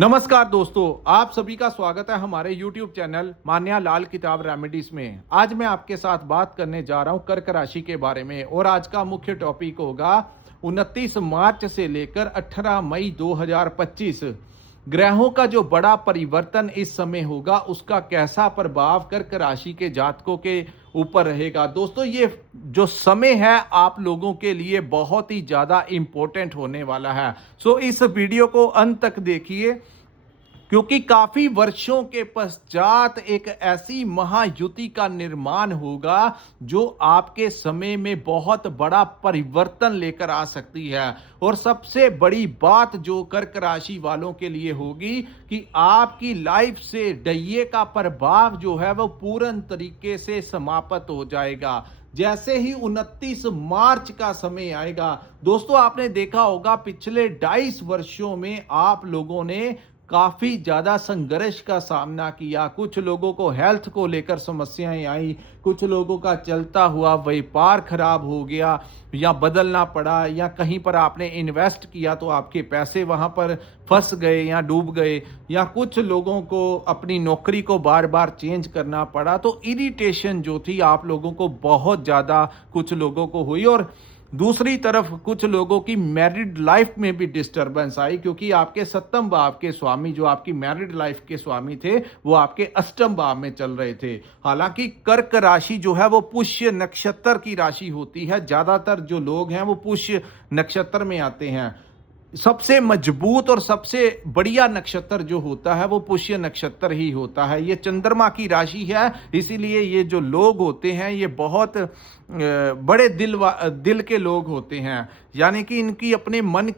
नमस्कार दोस्तों, आप सभी का स्वागत है हमारे YouTube चैनल मान्या लाल किताब रेमेडीज में। आज मैं आपके साथ बात करने जा रहा हूं कर्क राशि के बारे में और आज का मुख्य टॉपिक होगा 29 मार्च से लेकर 18 मई 2025 ग्रहों का जो बड़ा परिवर्तन इस समय होगा उसका कैसा प्रभाव कर्क राशि के जातकों के ऊपर रहेगा। दोस्तों, ये जो समय है आप लोगों के लिए बहुत ही ज्यादा इंपॉर्टेंट होने वाला है। सो इस वीडियो को अंत तक देखिए, क्योंकि काफी वर्षों के पश्चात एक ऐसी महायुति का निर्माण होगा जो आपके समय में बहुत बड़ा परिवर्तन लेकर आ सकती है। और सबसे बड़ी बात जो कर्क राशि वालों के लिए होगी कि आपकी लाइफ से दैये का प्रभाव जो है वो पूर्ण तरीके से समाप्त हो जाएगा जैसे ही 29 मार्च का समय आएगा। दोस्तों, आपने देखा होगा पिछले 22 वर्षों में आप लोगों ने काफी ज्यादा संघर्ष का सामना किया। कुछ लोगों को हेल्थ को लेकर समस्याएं आई, कुछ लोगों का चलता हुआ व्यापार खराब हो गया या बदलना पड़ा, या कहीं पर आपने इन्वेस्ट किया तो आपके पैसे वहां पर फंस गए या डूब गए, या कुछ लोगों को अपनी नौकरी को बार बार चेंज करना पड़ा। तो इरिटेशन जो थी आप लोगों को बहुत ज्यादा कुछ लोगों को हुई। और दूसरी तरफ कुछ लोगों की मैरिड लाइफ में भी डिस्टरबेंस आई, क्योंकि आपके सप्तम भाव के स्वामी जो आपकी मैरिड लाइफ के स्वामी थे वो आपके अष्टम भाव में चल रहे थे। हालांकि कर्क राशि जो है वो पुष्य नक्षत्र की राशि होती है। ज्यादातर जो लोग हैं वो पुष्य नक्षत्र में आते हैं। सबसे मजबूत और सबसे बढ़िया नक्षत्र जो होता है वो पुष्य नक्षत्र ही होता है। ये चंद्रमा की राशि है, इसीलिए ये जो लोग होते हैं ये बहुत बड़े दिल के लोग होते हैं। यानी कि इनकी अपने मन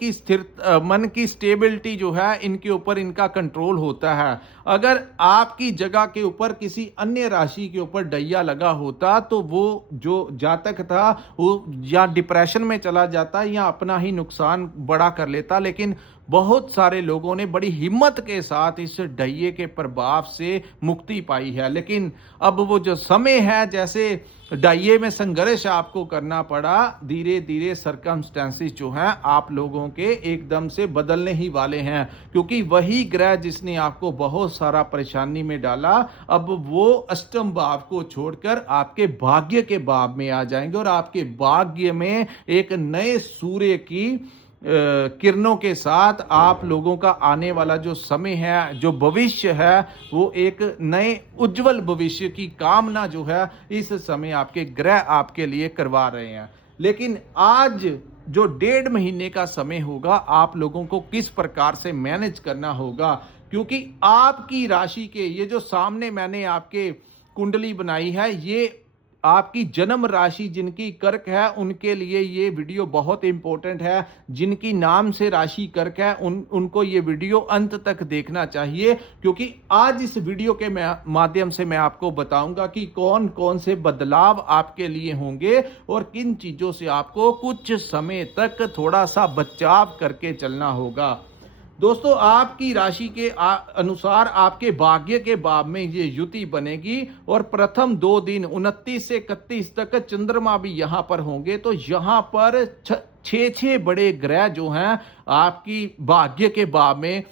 की स्टेबिलिटी जो है इनके ऊपर इनका कंट्रोल होता है। अगर आपकी जगह के ऊपर किसी अन्य राशि के ऊपर दैया लगा होता तो वो जो जातक था वो या डिप्रेशन में चला जाता या अपना ही नुकसान बड़ा कर लेता। लेकिन बहुत सारे लोगों ने बड़ी हिम्मत के साथ इस दैये के प्रभाव से मुक्ति पाई है। लेकिन अब वो जो समय है, जैसे दैये में संघर्ष आपको करना पड़ा, धीरे धीरे सर्कमस्टेंसेस जो हैं आप लोगों के एकदम से बदलने ही वाले हैं। क्योंकि वही ग्रह जिसने आपको बहुत सारा परेशानी में डाला, अब वो अष्टम भाव को छोड़कर आपके भाग्य के भाव में आ जाएंगे और आपके भाग्य में एक नए सूर्य की किरणों के साथ आप लोगों का आने वाला जो समय है, जो भविष्य है, वो एक नए उज्जवल भविष्य की कामना जो है इस समय आपके ग्रह आपके लिए करवा रहे हैं। लेकिन आज जो 1.5 महीने का समय होगा आप लोगों को किस प्रकार से मैनेज करना होगा, क्योंकि आपकी राशि के ये जो सामने मैंने आपके कुंडली बनाई है, ये आपकी जन्म राशि जिनकी कर्क है उनके लिए ये वीडियो बहुत इंपॉर्टेंट है। जिनकी नाम से राशि कर्क है उनको ये वीडियो अंत तक देखना चाहिए, क्योंकि आज इस वीडियो के माध्यम से मैं आपको बताऊंगा कि कौन कौन से बदलाव आपके लिए होंगे और किन चीजों से आपको कुछ समय तक थोड़ा सा बचाव करके चलना होगा। दोस्तों, आपकी राशि के अनुसार आपके भाग्य के भाव में ये युति बनेगी और प्रथम 2 दिन 29 से 31 तक चंद्रमा भी यहां पर होंगे। तो यहां पर 6 बड़े ग्रह जो हैं आपकी भाग्य के भाव में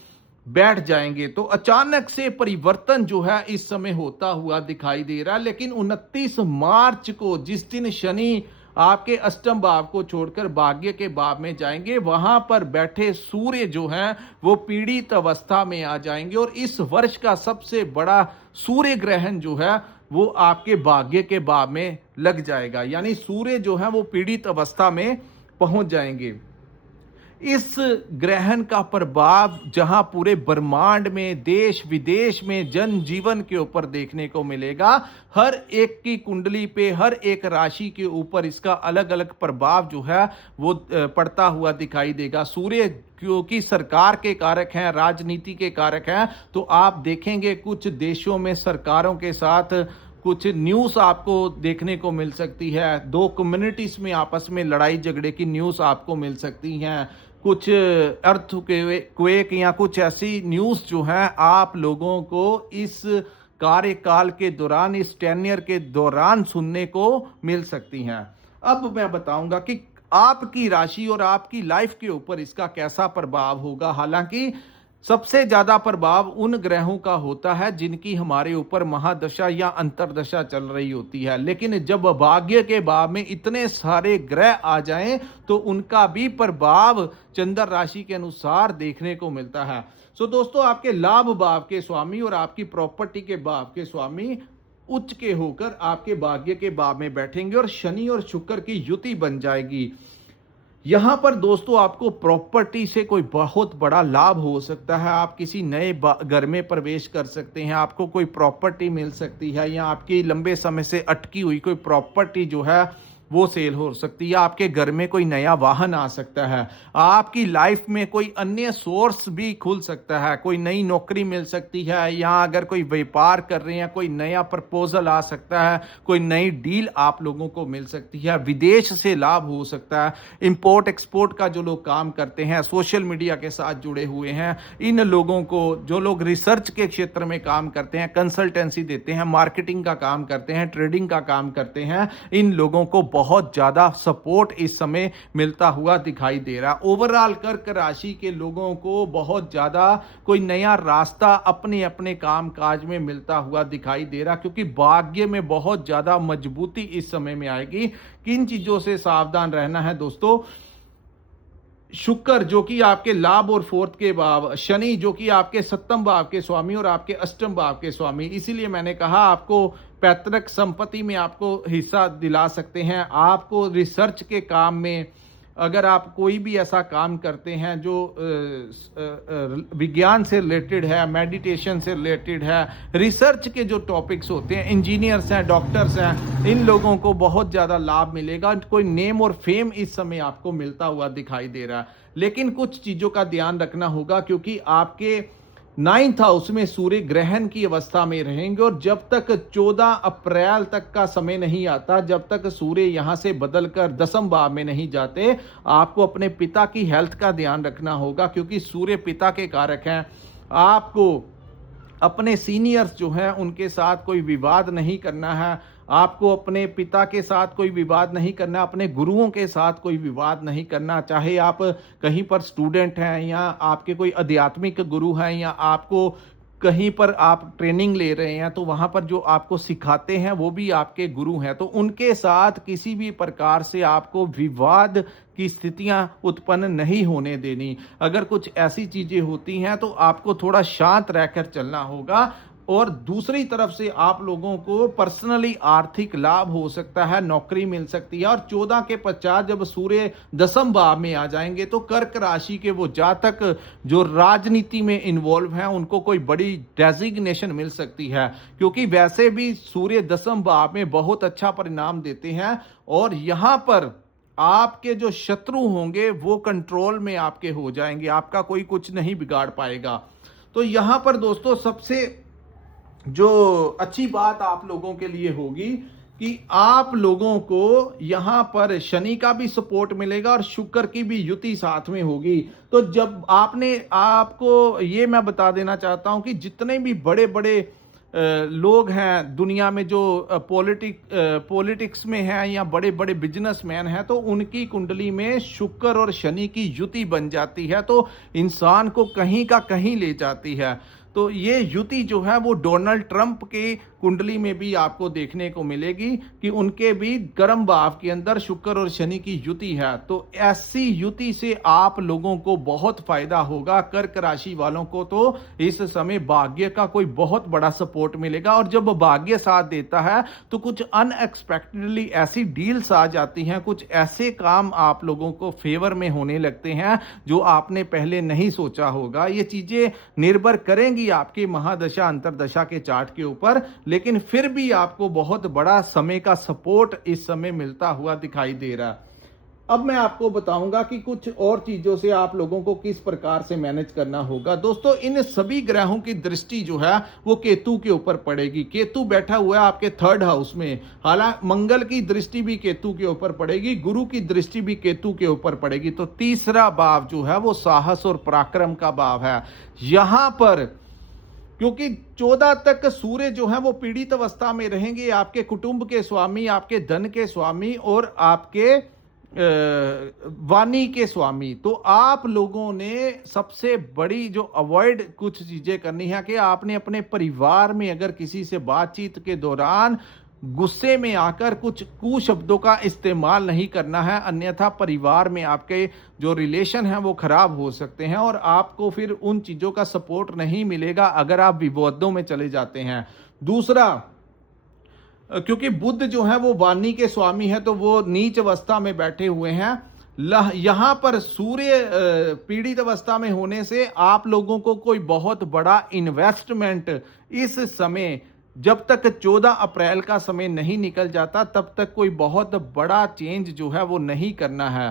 बैठ जाएंगे। तो अचानक से परिवर्तन जो है इस समय होता हुआ दिखाई दे रहा है। लेकिन 29 मार्च को जिस दिन शनि आपके अष्टम भाव को छोड़कर भाग्य के भाव में जाएंगे, वहां पर बैठे सूर्य जो हैं वो पीड़ित अवस्था में आ जाएंगे और इस वर्ष का सबसे बड़ा सूर्य ग्रहण जो है वो आपके भाग्य के भाव में लग जाएगा। यानी सूर्य जो है वो पीड़ित अवस्था में पहुंच जाएंगे। इस ग्रहण का प्रभाव जहां पूरे ब्रह्मांड में देश विदेश में जनजीवन के ऊपर देखने को मिलेगा, हर एक की कुंडली पे हर एक राशि के ऊपर इसका अलग अलग प्रभाव जो है वो पड़ता हुआ दिखाई देगा। सूर्य क्योंकि सरकार के कारक हैं, राजनीति के कारक हैं, तो आप देखेंगे कुछ देशों में सरकारों के साथ कुछ न्यूज़ आपको देखने को मिल सकती है। 2 कम्युनिटीज में आपस में लड़ाई झगड़े की न्यूज़ आपको मिल सकती हैं। कुछ अर्थक्वेक या कुछ ऐसी न्यूज़ जो हैं आप लोगों को इस कार्यकाल के दौरान, इस टेन्योर के दौरान सुनने को मिल सकती हैं। अब मैं बताऊंगा कि आपकी राशि और आपकी लाइफ के ऊपर इसका कैसा प्रभाव होगा। हालांकि सबसे ज्यादा प्रभाव उन ग्रहों का होता है जिनकी हमारे ऊपर महादशा या अंतरदशा चल रही होती है, लेकिन जब भाग्य के भाव में इतने सारे ग्रह आ जाएं तो उनका भी प्रभाव चंद्र राशि के अनुसार देखने को मिलता है। सो दोस्तों, आपके लाभ भाव के स्वामी और आपकी प्रॉपर्टी के भाव के स्वामी उच्च के होकर आपके भाग्य के भाव में बैठेंगे और शनि और शुक्र की युति बन जाएगी। यहां पर दोस्तों आपको प्रॉपर्टी से कोई बहुत बड़ा लाभ हो सकता है। आप किसी नए घर में प्रवेश कर सकते हैं, आपको कोई प्रॉपर्टी मिल सकती है, या आपकी लंबे समय से अटकी हुई कोई प्रॉपर्टी जो है वो सेल हो सकती है। आपके घर में कोई नया वाहन आ सकता है, आपकी लाइफ में कोई अन्य सोर्स भी खुल सकता है, कोई नई नौकरी मिल सकती है, या अगर कोई व्यापार कर रहे हैं कोई नया प्रपोजल आ सकता है, कोई नई डील आप लोगों को मिल सकती है, विदेश से लाभ हो सकता है। इंपोर्ट एक्सपोर्ट का जो लोग काम करते हैं, सोशल मीडिया के साथ जुड़े हुए हैं, इन लोगों को, जो लोग रिसर्च के क्षेत्र में काम करते हैं, कंसल्टेंसी देते हैं, मार्केटिंग का काम करते हैं, ट्रेडिंग का काम करते हैं, इन लोगों को बहुत ज्यादा सपोर्ट इस समय मिलता हुआ दिखाई दे रहा है। ओवरऑल कर्क राशि के लोगों को बहुत ज्यादा कोई नया रास्ता अपने अपने काम काज में मिलता हुआ दिखाई दे रहा, क्योंकि भाग्य में बहुत ज्यादा मजबूती इस समय में आएगी। किन चीजों से सावधान रहना है दोस्तों? शुक्र जो कि आपके लाभ और फोर्थ के भाव, शनि जो कि आपके सप्तम भाव के स्वामी और आपके अष्टम भाव के स्वामी, इसीलिए मैंने कहा आपको पैतृक संपत्ति में आपको हिस्सा दिला सकते हैं। आपको रिसर्च के काम में, अगर आप कोई भी ऐसा काम करते हैं जो विज्ञान से रिलेटेड है, मेडिटेशन से रिलेटेड है, रिसर्च के जो टॉपिक्स होते हैं, इंजीनियर्स हैं, डॉक्टर्स हैं, इन लोगों को बहुत ज़्यादा लाभ मिलेगा। कोई नेम और फेम इस समय आपको मिलता हुआ दिखाई दे रहा है, लेकिन कुछ चीज़ों का ध्यान रखना होगा, क्योंकि आपके 9th हाउस में सूर्य ग्रहण की अवस्था में रहेंगे, और जब तक 14 अप्रैल तक का समय नहीं आता, जब तक सूर्य यहां से बदलकर दसम भाव में नहीं जाते, आपको अपने पिता की हेल्थ का ध्यान रखना होगा, क्योंकि सूर्य पिता के कारक हैं। आपको अपने सीनियर्स जो हैं उनके साथ कोई विवाद नहीं करना है, आपको अपने पिता के साथ कोई विवाद नहीं करना, अपने गुरुओं के साथ कोई विवाद नहीं करना। चाहे आप कहीं पर स्टूडेंट हैं, या आपके कोई आध्यात्मिक गुरु हैं, या आपको कहीं पर आप ट्रेनिंग ले रहे हैं, तो वहां पर जो आपको सिखाते हैं वो भी आपके गुरु हैं, तो उनके साथ किसी भी प्रकार से आपको विवाद की स्थितियां उत्पन्न नहीं होने देनी। अगर कुछ ऐसी चीजें होती हैं तो आपको थोड़ा शांत रहकर चलना होगा। और दूसरी तरफ से आप लोगों को पर्सनली आर्थिक लाभ हो सकता है, नौकरी मिल सकती है। और 14 के पश्चात जब सूर्य दसम भाव में आ जाएंगे तो कर्क राशि के वो जातक जो राजनीति में इन्वॉल्व हैं उनको कोई बड़ी डेजिग्नेशन मिल सकती है, क्योंकि वैसे भी सूर्य दसम भाव में बहुत अच्छा परिणाम देते हैं, और यहां पर आपके जो शत्रु होंगे वो कंट्रोल में आपके हो जाएंगे, आपका कोई कुछ नहीं बिगाड़ पाएगा। तो यहां पर दोस्तों सबसे जो अच्छी बात आप लोगों के लिए होगी कि आप लोगों को यहां पर शनि का भी सपोर्ट मिलेगा और शुक्र की भी युति साथ में होगी। तो जब आपको ये मैं बता देना चाहता हूं कि जितने भी बड़े बड़े लोग हैं दुनिया में जो पॉलिटिक्स में हैं या बड़े बड़े बिजनेसमैन हैं, तो उनकी कुंडली में शुक्र और शनि की युति बन जाती है, तो इंसान को कहीं का कहीं ले जाती है। तो ये युति जो है वो डोनाल्ड ट्रंप की कुंडली में भी आपको देखने को मिलेगी कि उनके भी कर्म भाव के अंदर शुक्र और शनि की युति है। तो ऐसी युति से आप लोगों को बहुत फायदा होगा। कर्क राशि वालों को तो इस समय भाग्य का कोई बहुत बड़ा सपोर्ट मिलेगा, और जब भाग्य साथ देता है तो कुछ अनएक्सपेक्टेडली ऐसी डील्स आ जाती हैं, कुछ ऐसे काम आप लोगों को फेवर में होने लगते हैं जो आपने पहले नहीं सोचा होगा। ये चीजें निर्भर करेंगी आपकी महादशा अंतरदशा के चार्ट के ऊपर, लेकिन फिर भी आपको बहुत बड़ा समय का सपोर्ट इस समय मिलता हुआ दिखाई दे रहा है। अब मैं आपको बताऊंगा कि कुछ और चीजों से आप लोगों को किस प्रकार से मैनेज करना होगा। दोस्तों, इन सभी ग्रहों की दृष्टि जो है वो केतु के ऊपर पड़ेगी। केतु बैठा हुआ है आपके 3rd हाउस में, हालांकि मंगल की दृष्टि भी केतु के ऊपर पड़ेगी, गुरु की दृष्टि भी केतु के ऊपर पड़ेगी। तो तीसरा भाव जो है वो साहस और पराक्रम का भाव है। यहां पर क्योंकि 14 तक सूर्य जो है वो पीड़ित अवस्था में रहेंगे, आपके कुटुंब के स्वामी, आपके धन के स्वामी और आपके वाणी के स्वामी, तो आप लोगों ने सबसे बड़ी जो अवॉइड कुछ चीजें करनी है कि आपने अपने परिवार में अगर किसी से बातचीत के दौरान गुस्से में आकर कुछ कुशब्दों का इस्तेमाल नहीं करना है, अन्यथा परिवार में आपके जो रिलेशन है वो खराब हो सकते हैं और आपको फिर उन चीजों का सपोर्ट नहीं मिलेगा अगर आप विवादों में चले जाते हैं। दूसरा, क्योंकि बुध जो है वो वाणी के स्वामी है, तो वो नीच अवस्था में बैठे हुए हैं। यहां पर सूर्य पीड़ित अवस्था में होने से आप लोगों को कोई बहुत बड़ा इन्वेस्टमेंट इस समय, जब तक 14 अप्रैल का समय नहीं निकल जाता तब तक कोई बहुत बड़ा चेंज जो है वो नहीं करना है।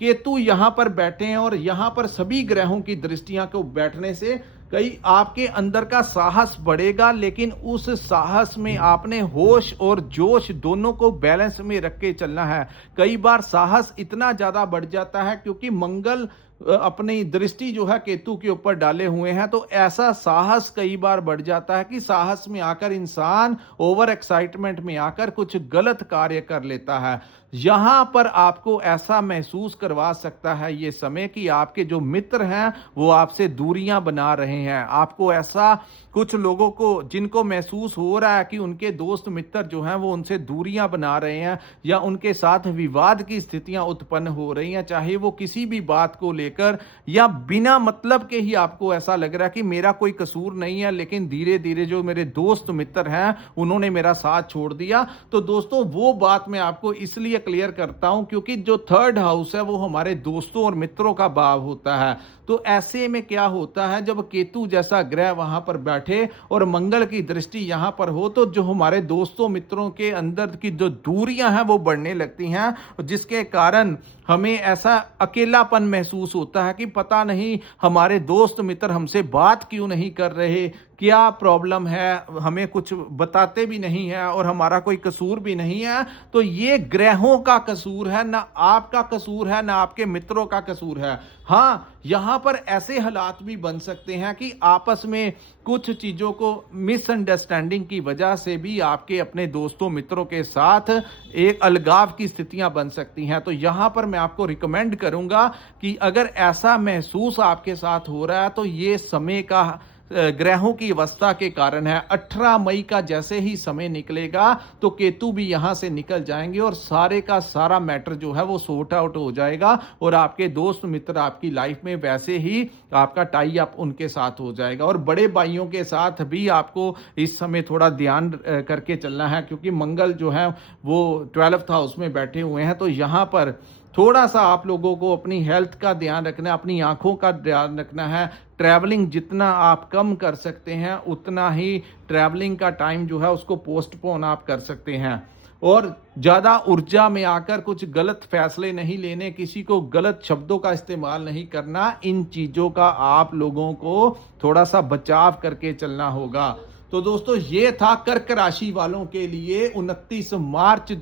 केतु यहां पर बैठे हैं और यहां पर सभी ग्रहों की दृष्टियां को बैठने से कई आपके अंदर का साहस बढ़ेगा, लेकिन उस साहस में आपने होश और जोश दोनों को बैलेंस में रख के चलना है। कई बार साहस इतना ज्यादा बढ़ जाता है क्योंकि मंगल अपनी दृष्टि जो है केतु के ऊपर डाले हुए हैं, तो ऐसा साहस कई बार बढ़ जाता है कि साहस में आकर इंसान ओवर एक्साइटमेंट में आकर कुछ गलत कार्य कर लेता है। यहां पर आपको ऐसा महसूस करवा सकता है ये समय कि आपके जो मित्र हैं वो आपसे दूरियां बना रहे हैं। आपको ऐसा कुछ लोगों को जिनको महसूस हो रहा है कि उनके दोस्त मित्र जो हैं वो उनसे दूरियां बना रहे हैं या उनके साथ विवाद की स्थितियां उत्पन्न हो रही हैं, चाहे वो किसी भी बात को लेकर या बिना मतलब के ही आपको ऐसा लग रहा है कि मेरा कोई कसूर नहीं है, लेकिन धीरे धीरे जो मेरे दोस्त मित्र हैं उन्होंने मेरा साथ छोड़ दिया। तो दोस्तों वो बात मैं आपको इसलिए क्लियर करता हूं क्योंकि जो थर्ड हाउस है वो हमारे दोस्तों और मित्रों का भाव होता है। तो ऐसे में क्या होता है, जब केतु जैसा ग्रह वहां पर बैठे और मंगल की दृष्टि यहां पर हो, तो जो हमारे दोस्तों मित्रों के अंदर की जो दूरियां हैं वो बढ़ने लगती हैं, जिसके कारण हमें ऐसा अकेलापन महसूस होता है कि पता नहीं हमारे दोस्त मित्र हमसे बात क्यों नहीं कर रहे, क्या प्रॉब्लम है, हमें कुछ बताते भी नहीं है और हमारा कोई कसूर भी नहीं है। तो ये ग्रहों का कसूर है, ना आपका कसूर है, ना आपके मित्रों का कसूर है। हाँ, यहां पर ऐसे हालात भी बन सकते हैं कि आपस में कुछ चीजों को मिसअंडरस्टैंडिंग की वजह से भी आपके अपने दोस्तों मित्रों के साथ एक अलगाव की स्थितियां बन सकती हैं। तो यहां पर मैं आपको रिकमेंड करूंगा कि अगर ऐसा महसूस आपके साथ हो रहा है तो ये समय का ग्रहों की अवस्था के कारण है। 18 मई का जैसे ही समय निकलेगा तो केतु भी यहां से निकल जाएंगे और सारे का सारा मैटर जो है वो सॉर्ट आउट हो जाएगा और आपके दोस्त मित्र आपकी लाइफ में वैसे ही आपका टाई अप उनके साथ हो जाएगा। और बड़े भाइयों के साथ भी आपको इस समय थोड़ा ध्यान करके चलना है क्योंकि मंगल जो है वो 12th हाउस में बैठे हुए हैं। तो यहां पर थोड़ा सा आप लोगों को अपनी हेल्थ का ध्यान रखना है, अपनी आंखों का ध्यान रखना है। ट्रैवलिंग जितना आप कम कर सकते हैं उतना ही ट्रैवलिंग का टाइम जो है उसको पोस्टपोन आप कर सकते हैं। और ज़्यादा ऊर्जा में आकर कुछ गलत फैसले नहीं लेने, किसी को गलत शब्दों का इस्तेमाल नहीं करना, इन चीज़ों का आप लोगों को थोड़ा सा बचाव करके चलना होगा। तो दोस्तों ये था कर्क राशि वालों के लिए 29 मार्च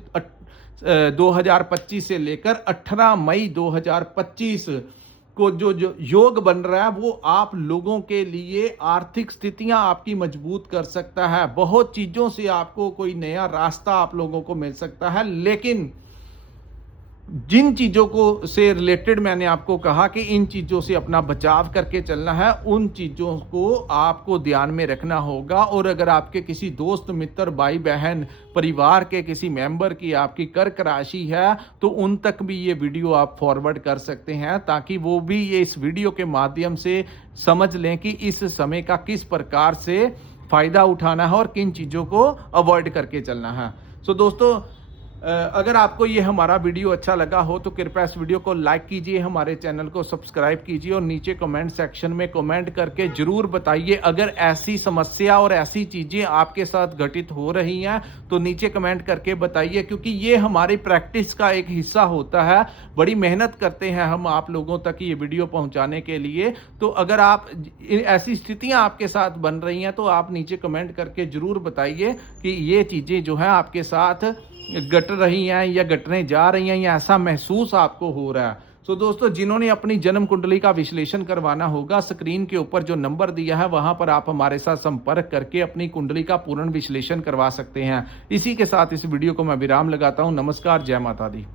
2025 से लेकर 18 मई 2025 को जो योग बन रहा है वो आप लोगों के लिए आर्थिक स्थितियां आपकी मजबूत कर सकता है। बहुत चीजों से आपको कोई नया रास्ता आप लोगों को मिल सकता है, लेकिन जिन चीजों को से रिलेटेड मैंने आपको कहा कि इन चीजों से अपना बचाव करके चलना है, उन चीजों को आपको ध्यान में रखना होगा। और अगर आपके किसी दोस्त मित्र भाई बहन परिवार के किसी मेंबर की आपकी कर्क राशि है तो उन तक भी ये वीडियो आप फॉरवर्ड कर सकते हैं ताकि वो भी ये इस वीडियो के माध्यम से समझ लें कि इस समय का किस प्रकार से फायदा उठाना है और किन चीजों को अवॉइड करके चलना है। सो दोस्तों, अगर आपको ये हमारा वीडियो अच्छा लगा हो तो कृपया इस वीडियो को लाइक कीजिए, हमारे चैनल को सब्सक्राइब कीजिए और नीचे कमेंट सेक्शन में कमेंट करके जरूर बताइए अगर ऐसी समस्या और ऐसी चीज़ें आपके साथ घटित हो रही हैं तो नीचे कमेंट करके बताइए, क्योंकि ये हमारी प्रैक्टिस का एक हिस्सा होता है। बड़ी मेहनत करते हैं हम आप लोगों तक ये वीडियो पहुंचाने के लिए। तो अगर आप ऐसी स्थितियां आपके साथ बन रही हैं तो आप नीचे कमेंट करके जरूर बताइए कि ये चीज़ें जो हैं आपके साथ घट रही हैं या घटने जा रही हैं या ऐसा महसूस आपको हो रहा है। सो दोस्तों, जिन्होंने अपनी जन्म कुंडली का विश्लेषण करवाना होगा, स्क्रीन के ऊपर जो नंबर दिया है वहां पर आप हमारे साथ संपर्क करके अपनी कुंडली का पूर्ण विश्लेषण करवा सकते हैं। इसी के साथ इस वीडियो को मैं विराम लगाता हूं। नमस्कार, जय माता दी।